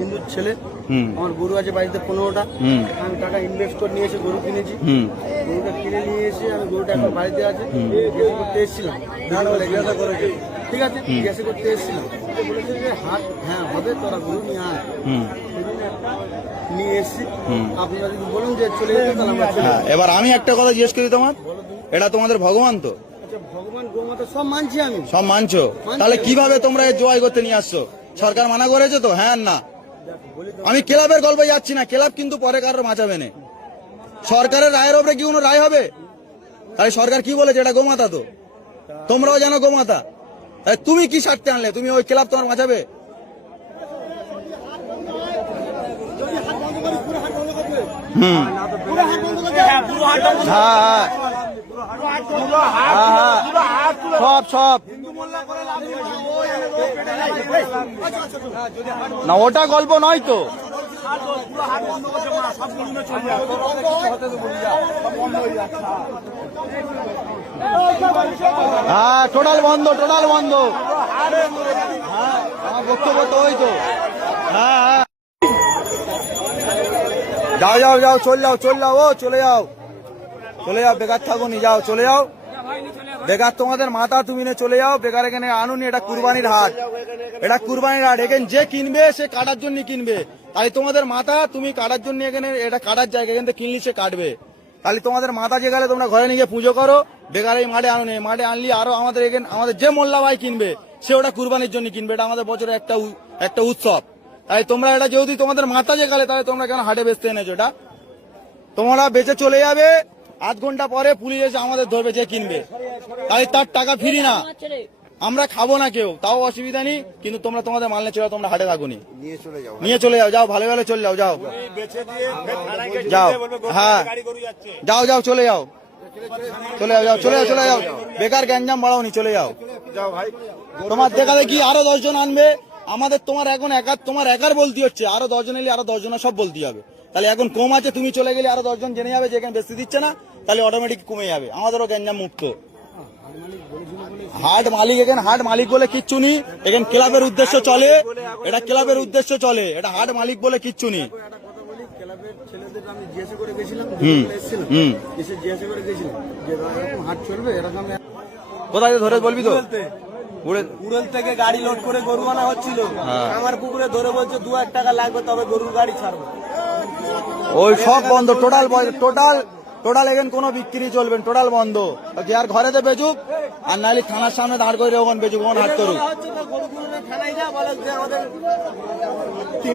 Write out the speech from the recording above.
হিন্দুর ছেলে, আমার গরু আছে বাড়িতে 15টা। আমি টাকা ইনভেস্ট করে নিয়ে এসে গরু কিনেছি। গরুটা কিনে নিয়ে এসে আমি গরুটা এখন বাড়িতে আছে, জিজ্ঞাসা করতে এসেছিলাম। ঠিক আছে, জিজ্ঞাসা করতে এসেছিলাম, বলেছে যে হাট হ্যাঁ হবে, তোরা গরু নিয়ে আয়। নিয়ে এসছি, আপনারা যদি বলুন যে চলে যেতে তাহলে আমরা চলে যাবো। এবার আমি একটা কথা জিজ্ঞেস করি, তোমার এটা তোমাদের ভগবান তো? আচ্ছা, ভগবান গোমাতা সব মানছি আমি। সব মানছো, তাহলে কিভাবে তোমরা এই জয় করতে নিয়ে আসছো? সরকার মানা করেছে তো? হ্যাঁ না, আমি ক্লাবের গল্পে যাচ্ছি না, ক্লাব কিন্তু পরে কারোর বাঁচাবে না। সরকারের রায়ের ওপরে কি কোনো রায় হবে? তাহলে সরকার কি বলেছে? এটা গোমাতা তো, তোমরাও জানো গোমাতা। তুমি কি স্বার্থে আনলে? তুমি ওই ক্লাব তোমার বাঁচাবে? সব না, ওটা গল্প নয় তো। হ্যাঁ, টোটাল বন্ধ, টোটাল বন্ধ। হ্যাঁ, আমার বক্তব্য তো ওই তো। হ্যাঁ, যাও যাও যাও, চলে যাও, চলে যাও, ও চলে যাও, চলে যাও, বেকার থাকো নি, যাও চলে যাও। বেকার তোমাদের মাথা তুমি নিয়ে চলে যাও, বেকার এখানে আনুনি। এটা কুরবানির হাট, এটা কুরবানির হাট। এখানে যে কিনবে সে কাটার জন্য কিনবে। তাই তোমাদের মাথা তুমি কাটার জন্য, এখানে এটা কাটার জায়গা, এখান থেকে কিনলি সে কাটবে। তাহলে তোমাদের মাথা যে গেলে তোমরা ঘরে নিয়ে গিয়ে পুজো করো, বেকার এই মাঠে আনুনি। মাঠে আনলি আরো আমাদের এখানে আমাদের যে মোল্লা ভাই কিনবে সে ওটা কুরবানির জন্য কিনবে। এটা আমাদের বছরের একটা উৎসব। তাই তোমরা এটা যেহেতু তোমাদের মাথা যে গেলে, তাহলে তোমরা কেন হাটে বেচতে এনেছো? এটা তোমরা বেচে চলে যাবে, আধ ঘন্টা পরে পুলিশ এসে আমাদের ধরবে যে কিনবে, তাই তার টাকা ফিরি না, আমরা খাবো না কেউ, তাও অসুবিধা নেই। কিন্তু তোমরা তোমাদের মাল নিয়ে চলে যাও, তোমরা হাটে থাকুনি, নিয়ে চলে যাও, যাও ভালো ভালো চলে যাও, যাও যাও। হ্যাঁ, যাও যাও, চলে যাও, চলে যাও, যাও চলে যাও, চলে যাও। বেকার গ্যাঞ্জাম বাড়াওনি, চলে যাও। তোমার দেখা দেখি আরো 10 জন আনবে আমাদের। তোমার এখন তোমার একার বলতে হচ্ছে, আরো 10 জন এলে আরো 10 জনের সব বলতে হবে। তাহলে এখন কম আছে, তুমি চলে গেলে আরো 10 জন জেনে যাবে যে এখানে বেশি দিচ্ছে না, তাহলে অটোমেটিক কমে যাবে। আমাদেরও গ্যাঞ্জাম মুক্ত। হাট মালিক, এখানে হাট মালিক বলে কিচ্ছু নেই, এখানে ক্লাবের উদ্দেশ্য চলে, এটা ক্লাবের উদ্দেশ্য চলে, এটা হাট মালিক বলে কিচ্ছু নেই। কোথায় ধরে বলবি তো? উড়েল থেকে গাড়ি লোড করে গরু আনা হচ্ছিল, আমার পুকুরে ধরে বলছে 2,000 টাকা লাগবে, তবে গরুর গাড়ি ছাড়বো। ওই সব বন্ধ, টোটাল টোটাল এখানে কোনো বিক্রি চলবে, টোটাল বন্ধ। যার ঘরেতে বেচুক, আর নাহলে থানার সামনে দাঁড় করে ওখানে বেচুক, ওখানে হাট করুক।